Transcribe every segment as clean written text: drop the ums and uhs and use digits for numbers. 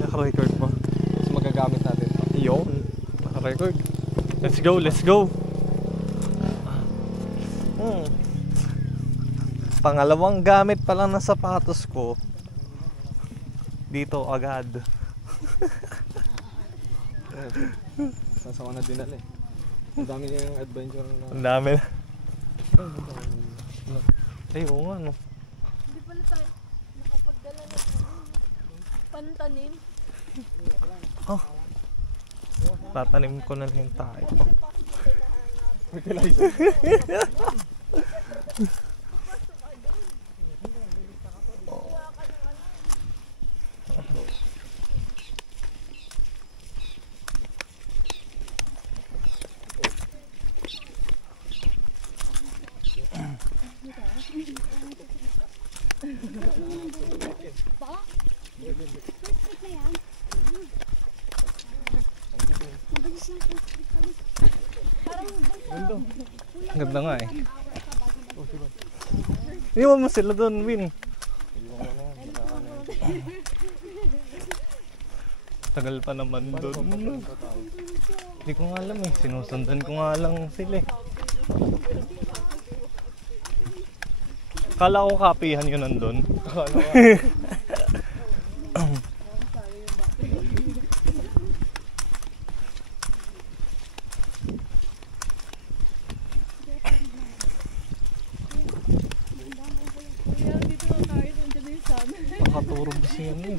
Naka-record mo. Tapos magagamit natin ito. Yun. Naka-record. Let's go, let's go. Pangalawang gamit pa lang ng sapatos ko. Dito agad. Sasama na dinala eh. Ang dami niya yung adventure na. Ang dami na. Ay, oo nga no. Hindi pala tayo nakapagdala ng pantanim. Oh. Tatanim ko na lang tayo. Fertilizer. Ang ganda nga eh. Iwan mo sila doon, Win. Tagal pa naman doon. Hindi ko nga alam eh. Sinusundan ko nga lang sila eh. Kala ko kapihan yun nandun. Nakaturo ba siya yan eh.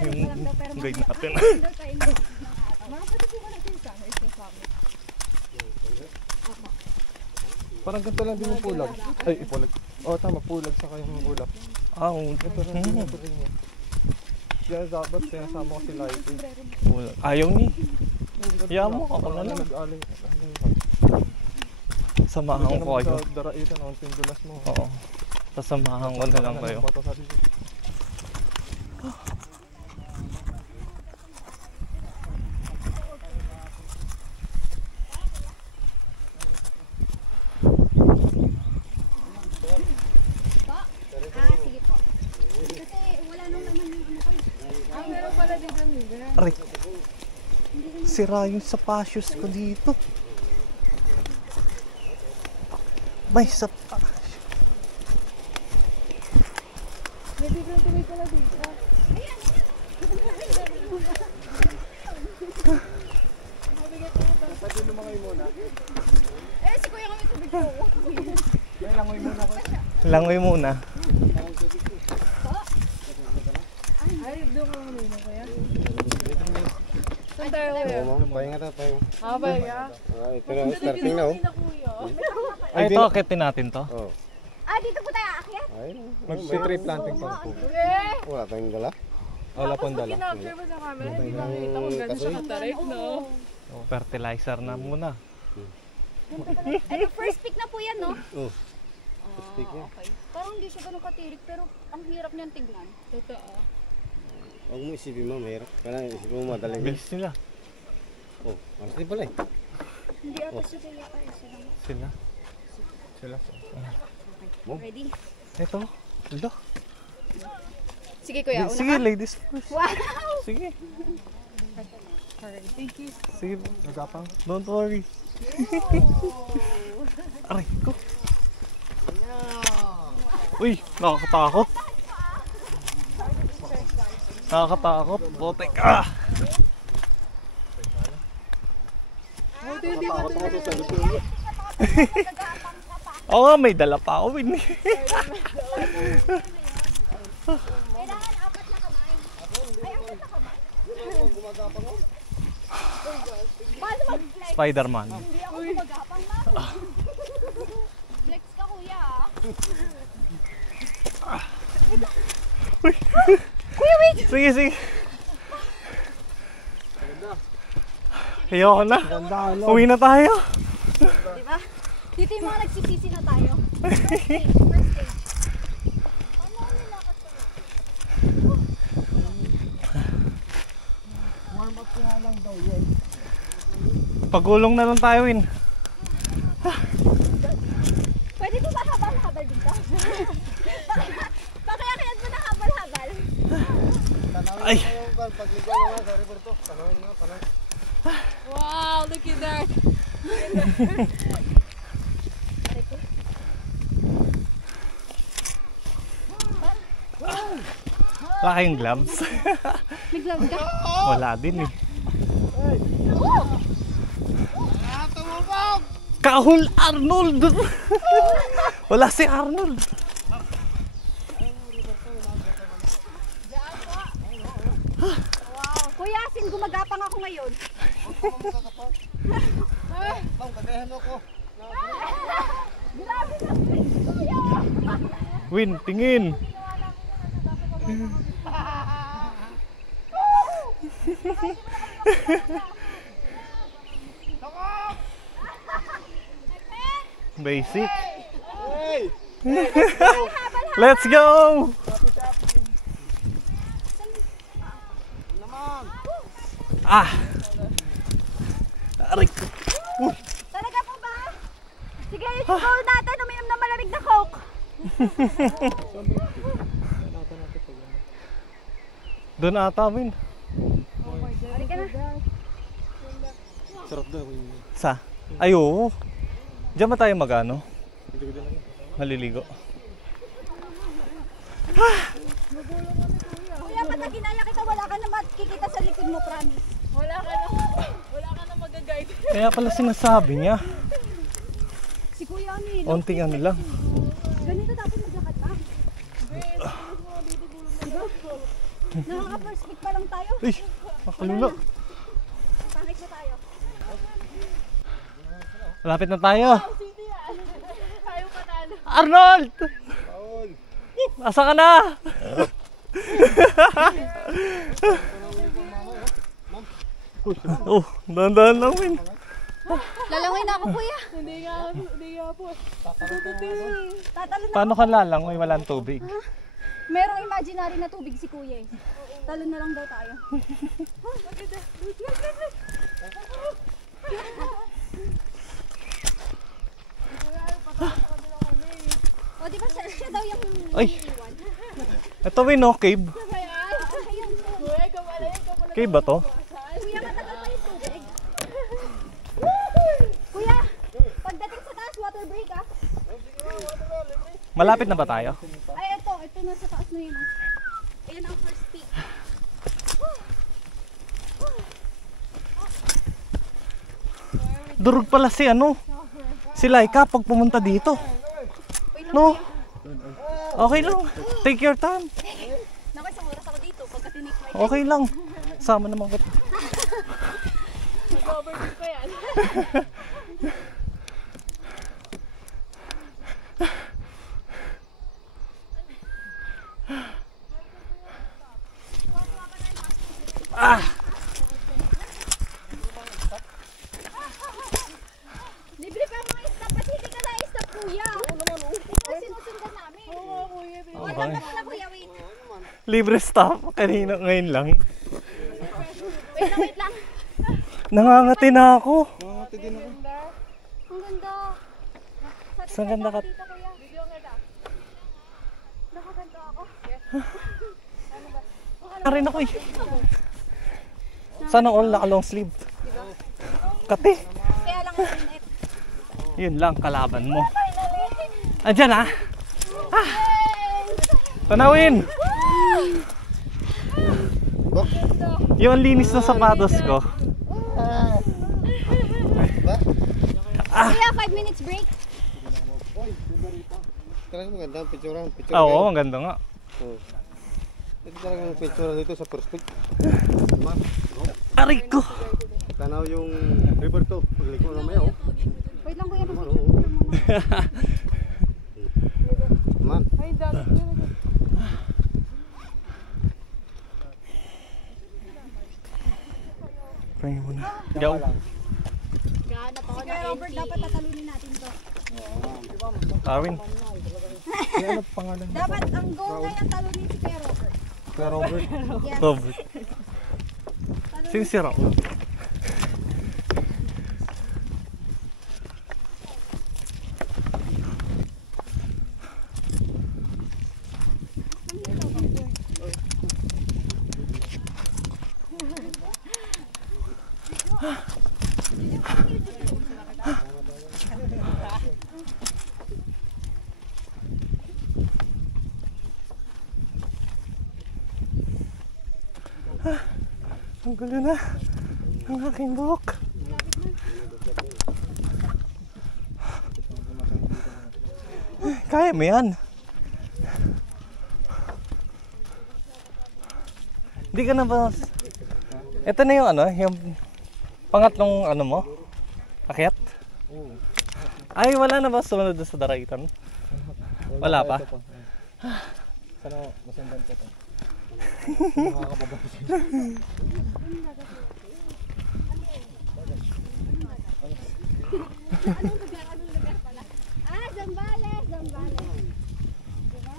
Yung guide natin. Parang ganito lang din yung pulag. Ay, pulag. Oo, tama. Pulag sa kayong ulap. Ah, oo. Kaya dapat sinasama ko sila ito. Ayaw ni. Kaya mo, ako na lang. Samahan ko kayo. Daraitan, ang pindulas mo. Oo. Sasamahan ko na lang kayo. Aray, sira yung sapatos ko dito. May sapatos. May biglang tuloy pala dito. Pwede lumangay muna. Eh, si Kuya kami tubig ko. May langoy muna ko. Langoy muna. Ay, doon ka muna, Kuya. Saan tayo, Kuya? Pahinga na, pahinga. Ah, pahinga? Ito na, starting na oh. Ay, ito, akitin natin to. Oh. Ah, dito po tayo aakyat? Ay, may tree planting pa po. Eh! Wala tayong dala? Wala pong dala. Kinapture mo sa camera, hindi makita kung gano'n siya katarik, no? Fertilizer na muna. Ano, first pick na po yan, no? Oh. First pick yan. Okay. Parang hindi siya gano'ng katirik, pero ang hirap niyan tignan. Totoo. Huwag mo isipin mo, mahirap. Kailangan isipin mo madali. Bilis nila. Oh, malas din pala eh. Hindi ata siya kaya tayo sila. Sila. Ready? Ito. Ito. Sige, Kuya, una Sige, ka. ladies first. Wow! Sige. Thank you. Sige, nagapang. Don't worry. Aray ko. Uy, nakakatakot. Nakakatakot. Botek. Ah! Oo nga, may dala pa ako, Win. Kailangan apat na kamay. Ay, apat na kamay. Paano mag-flex? Spider-Man. Hindi ako gumagapang na. Flex ka kuya Kuya, wait! Sige, sige. Ayoko na. Uwi na tayo. Diba? Dito yung mga nagsisisi na tayo. First stage. Paano ako nilakad ko? Pagulong na lang tayo, Win. Pwede ko ba habal-habal dito? Pakayakayat mo na habal-habal. Ay. Wow, look at that. Wala kayong gloves? May glove ka? Wala din eh. Kahul Arnold! Wala si Arnold. Wow. Kuya, sin gumagapang ako ngayon. Grabe na, kuya. Win, tingin. Basic. Let's go! Ah! Aray ko. Talaga po ba? Sige, goal natin. Uminom ng malamig na Coke. Doon ata, Win. Halika na. Sarap daw. Sa? Ay, oo. Diyan ba tayo magano? Maliligo. Kuya, pag ginaya kita, wala ka na makikita sa likod mo, promise. Wala ka na mag-guide. Kaya pala sinasabi niya. Si Kuya Amil. Onting ano lang. Ganito dapat maglakad ka. Diba? Nakaka-first pick pa lang tayo. Uy, makalula. Panic na tayo. Malapit na tayo. Tayo panalo. Arnold! Asa ka na? Oh, dahan-dahan lang, Win. Lalangoy na ako, Kuya. Hindi nga po. Tatalo na. Paano ka lalangoy? Walang tubig. Merong imaginary na tubig si Kuya eh. Talo na lang daw tayo. O, di ba siya daw yung Ay. Ito, Win, oh, cave. Ayun. Kuya, kamalayan ka pala. Cave ba to? Kuya, matagal pa yung tubig. Kuya, pagdating sa taas, water break ah. Malapit na ba tayo? Ay, ito nasa taas na yun. Ayan ang first peak. Durog pala si ano? Si Laika pag pumunta dito. No? Okay lang. Take your time. Naku, isang oras ako dito pagka tinikmay. Okay lang. Sama naman kita. Mag-overview pa yan. Ah! Libre ka mga stop at hindi ka na-stop, Kuya. Oo naman, Ito sinusundan namin. Oo, kuya. Wait lang muna, Kuya, wait. Libre stop. Kanina ngayon lang. Wait lang. Nangangati na ako. Mangati din ako. Ang ganda. Saan ganda ka? Dito, Kuya. Video nga daw. Nakaganda ako. Karin ako eh. Sana all naka long sleeve. Kati. Kaya lang ang init. Yun lang kalaban mo. Andyan ah. Tanawin. Yung linis na sapatos ko. 5 minutes break? Talagang maganda ang picturean. Oo, ang ganda nga. Ito talagang picturean dito sa prospect. Aray ko! Tanaw yung river to. Pagliko na maya, oh. Wait lang kuya, Man, picture oo. mo Man. Ay, dati. Pahingin mo na. Yaw. Ganap ako na Robert, dapat tatalunin natin to. Arwin. Ano pangalan? Dapat ang goal ngayon talunin si Kuya Robert. Kuya Robert. Yes. Robert. Sino si Rob? Ang gulo na ang aking buhok. Kaya mo yan. Hindi ka na ba... Ito na yung ano, yung pangatlong ano mo? Akyat? Ay, wala na ba sumunod sa Daraitan? Wala pa? Sana masundan ko to. Nakakababa ko siya. Anong lugar pala? Ah, Zambales, Zambales. Diba?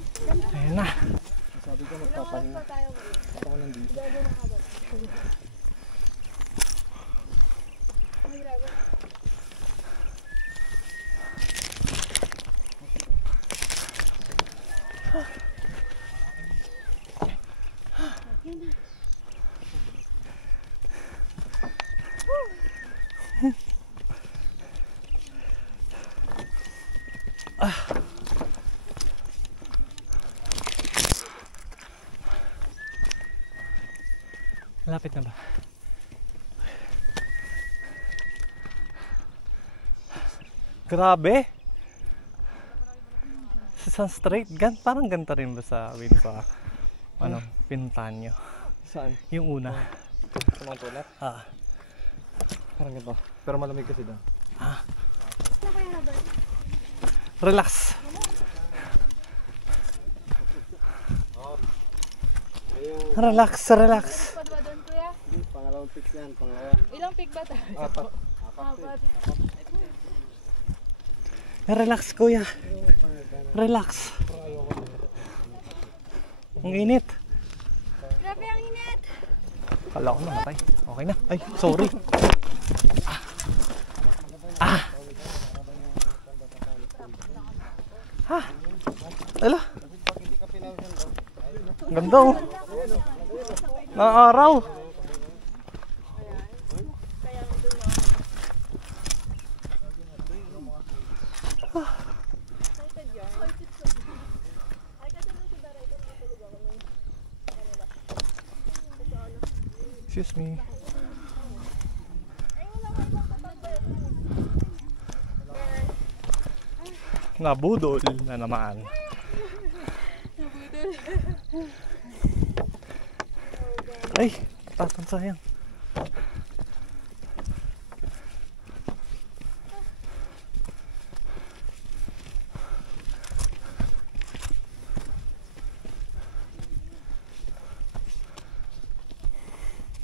Ayun na. Sabi ko magpapahinga. Ako nandito. Malapit na ba? Grabe! Sa Sun Strait, parang ganito rin ba sa ano, pinuntahan nyo? Saan? Yung una. Sa mga tulad? Ah. Parang ganito. Pero malamig kasi doon. Ano Kuya Robert? Relax. Relax, relax. Pa doon, kuya? Pangalawang pick yan, pangalawa. Ilang pig ba tayo? Apat. Apat. Relax, kuya. Relax. Ang init. Grabe ang init! Kala ko namatay. Okay na. Ay, sorry. Ala. Ganda oh. Naaraw. Excuse me. Nabudol na naman. Ay, tatansa yan.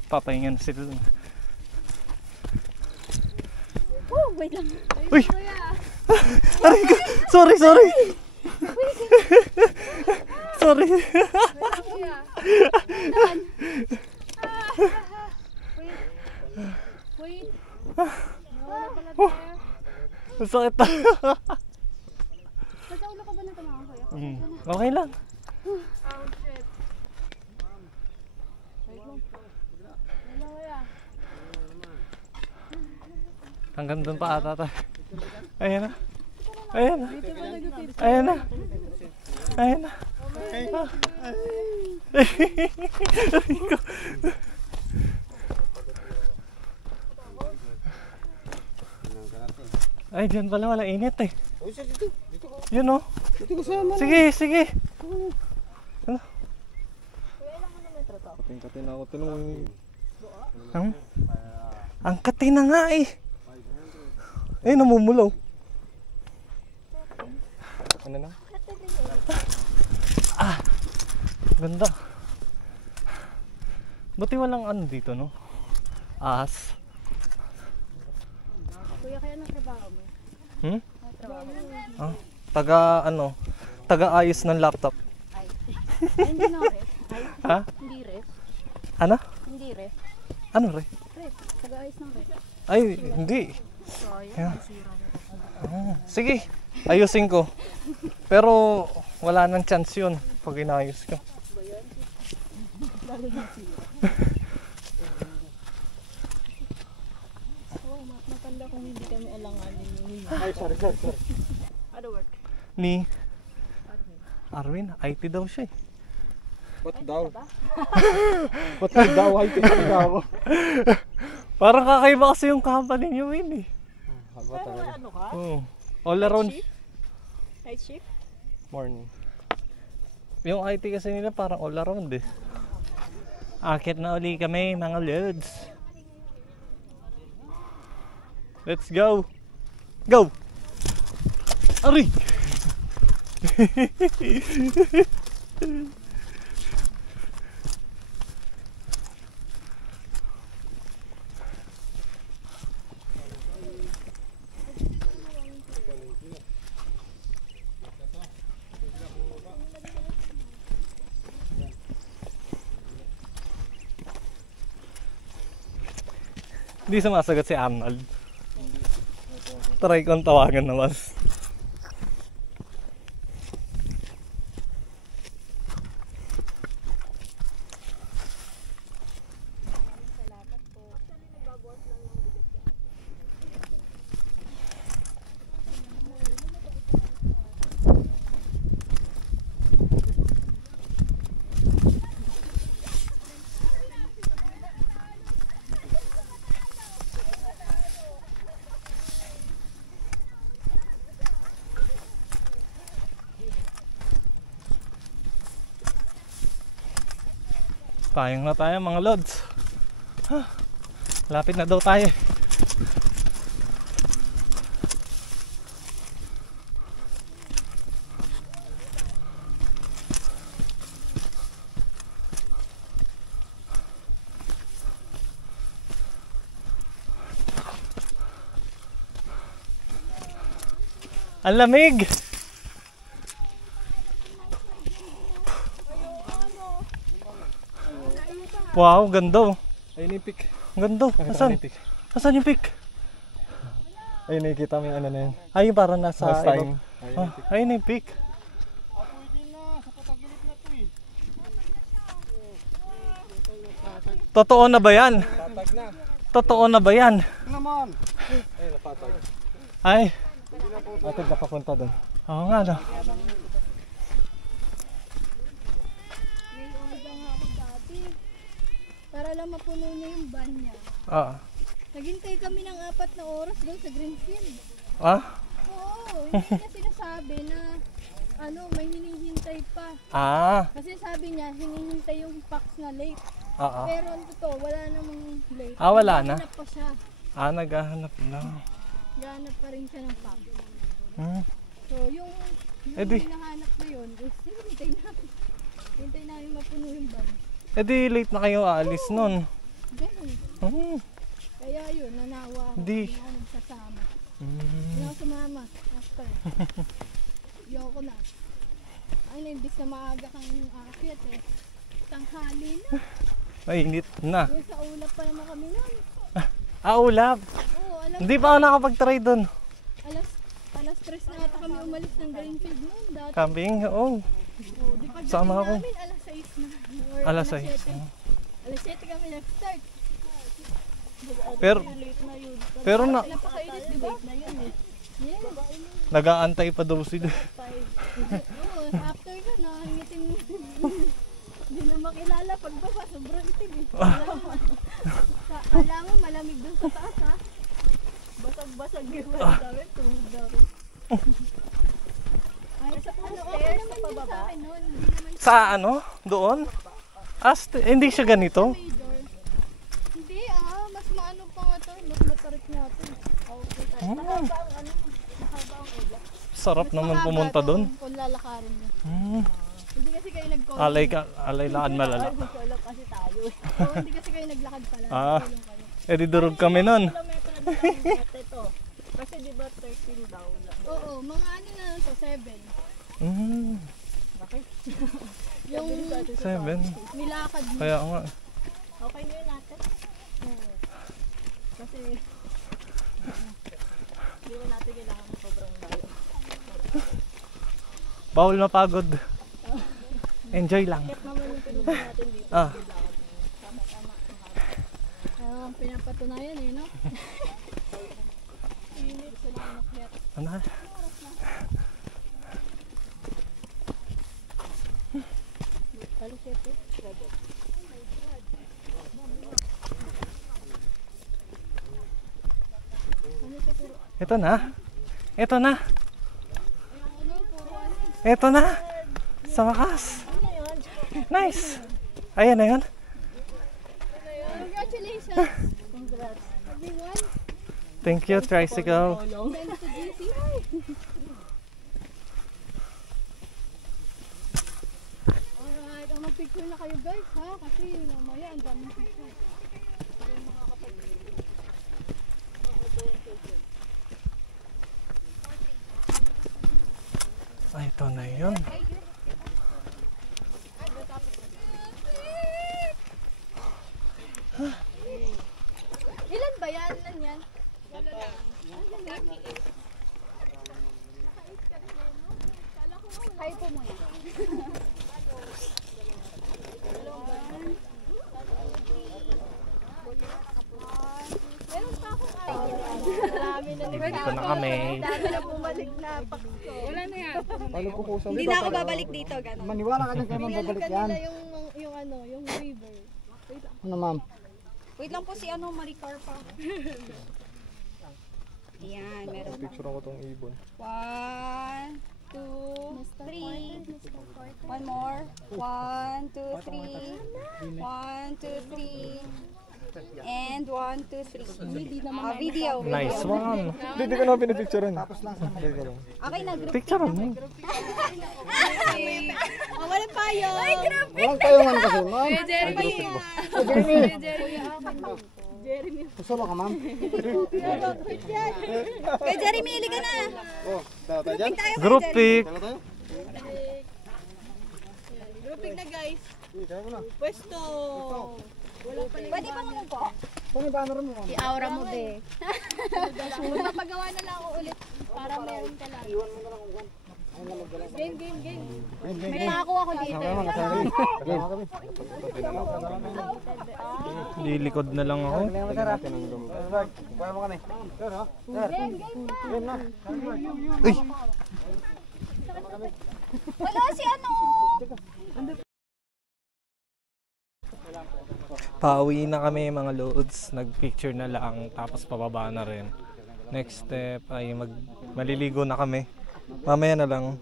Papahinga na sila. Oh, wait lang. Uy! Aray ko! Sorry, sorry! Sorry! Kuya. Wait. Nawala pala tayo. Masakit. Nagkaulo ka ba na tumawa kuya? Okay lang. Oh, shit. Wait lang. Wala, kuya. Hanggang doon pa ata tayo. Ayan na. Ayan na. Dito pa nag-fit. Ayan na. Ayan na. Ay, Ay, dyan pala wala init eh. Oh, siya dito. Dito ko. Yun oh. Dito ko sama. Sige, sige. Kating-kating na ako. Tinong. Ang kati na nga eh. Eh, namumulaw. Ano na? Ganda. Buti walang ano dito, no? Ahas. Kuya, kaya nang trabaho mo? Hmm? Trabaho. Taga-ayos ng laptop. Ay, hindi na ref. Ay, Ha? hindi ref. Ano? Hindi ref. Ano re? Ref. Taga-ayos ng ref. Ay, hindi. Sayang, Yeah. masira na. Sige, ayusin ko. Pero wala nang chance yun pag inayos ko. Lalo na sira. Oh, matanda kung hindi kami alanganin yung Ay, sorry. other work. Ni Arwin, IT daw siya eh. Ba't daw? Ba't daw? Ay, tinagda ako. Parang kakaiba kasi yung company niyo Win eh. Haba talaga. Ano ka? Oo. All around Night shift? morning. Yung IT kasi nila parang all around eh. Akit na uli kami mga lods. Let's go. Go. Ari. Hindi sumasagot si Arnold. Try kong tawagan naman. Payong na tayo mga lods. Lapit na daw tayo. Ang lamig. Wow, ganda oh. Ayun yung pick. Ang ganda. Nakita ko Asan? yung pick. Asan yung pic? Ayun, nakikita mo yung ano na yun. Ay, yung parang nasa Last time. iba. Ayun Ah, yung pick. ayun yung pic. Totoo na ba yan? Patag na. Totoo na ba yan? Naman. Ayun, napatag. Ay, Patag na papunta doon. oo nga no. May order nga ako dati. Para lang mapuno niya yung van niya. Ah. Naghintay kami ng 4 na oras doon sa Greenfield. Ah? Oo, hindi niya sinasabi na may hinihintay pa. Ah. Kasi sabi niya, hinihintay yung fax na late. Ah. Pero ang totoo, wala namang late. Ah, wala na? Naghahanap pa siya. Ah, naghahanap na. Naghahanap pa rin siya ng fax. Hmm. So, yung Eh di- hinahanap na yun, hinihintay namin. Hintay namin mapuno yung van. Eh di late na kayo aalis nun. Ganun. Hmm. Kaya yun, nanawa ako. Di. Hindi ako nagsasama. Hmm. Hindi ako sumama. After. Ayoko na. Ay, imbis na maaga kang aakyat eh. Tanghali na. Mainit na. Yung sa ulap pa naman kami nun. Ah, ulap. Oo, Hindi pa ako nakapag-try dun. alas 3 na ata kami umalis ng Greenfield noon. Dati. Camping? Oo. Oh, di pagdating Sama ako. namin, alas 6 na. Or Alas 7. 6. Alas 7 kami nag-start. Pero, Late na yun. pero Napakainit, di ba? Na yun eh. Yes. nag-aantay pa daw sila. Oo, after ka na, ngiting hindi na makilala pagbaba, sobrang itim eh. Kala mo malamig dun sa taas ha. Basag-basag yung sabi, Sa ano? Doon? Hindi siya ganito? Major. Hindi mas maano pa nga to. Mas matarik nga to. Sarap Mas naman mahaba pumunta to doon. Kung lalakarin mo. Hmm. Hindi kasi kayo nag-coaching. Alay lakad malala. Oo, hindi kasi kayo naglakad pala. Ah. Tulong kayo. Durog kami nun. Kasi di ba 13 daw? Oo, mga ano na lang to, 7. Hmm. Yung 7. nilakad mo. Kaya nga. Okay na yun natin. Oo. Kasi Hindi na natin kailangan sobrang layo. Bawal mapagod. Enjoy lang. Naman yung pinunta natin dito. Ah. pinapatunayan no? Init sila umakyat. Ano? Ito na. Ito na. Ito na. Sa wakas. Nice. Ayan na yun. Congratulations! Congrats. Everyone, Thank you, tricycle. send to GC. Alright, mag-picture na kayo guys ha, kasi mamaya ang daming picture. Ay, ito na yun. Ilan ba yan? Ilan yan? Hi po muna. Meron pa akong marami na Dito na kami. dami na bumalik na pakso. Wala na yan. Paano po kusa? Hindi na ako babalik dito, gano'n. Maniwala ka na kayo mababalik yan. Kanila yung ano, yung river. Wait lang. Ano ma'am? Wait lang po si Maricar pa. Ayan, meron pa. Picture ko tong ibon. 1, 2, 3. One more. 1, 2, 3. 1, 2, 3. And 1, 2, 3. Video. Nice one. Hindi ka naman pinipicturean. Tapos lang sa mga lang. Okay na, group. Picture mo. Oh, wala pa yun. Ay, grabe. Walang tayo man kasi ma'am. Jeremy. Gusto mo ka ma'am? Kay Jeremy, hili ka na. Oh, tayo dyan? Tayo kay Group Jeremy. pic. Tayo tayo? Grouping na guys. Tayo mo na. Pwesto. Pwede ba naman po? Saan yung banner mo ma'am? I-aura mo be. Magpapagawa na lang ako ulit para meron ka lang. Iwan mo na lang kung kwan. Ayun na magdala. Game. Game. May pako ako dito. Sama mga kasama. Game. Lilikod na lang ako. Kuha mo kami. Sir ha? Game na. Uy! Wala si Pauwi na kami mga loads. Nag-picture na lang. Tapos pababa na rin. Next step ay maliligo na kami. Mamaya na lang.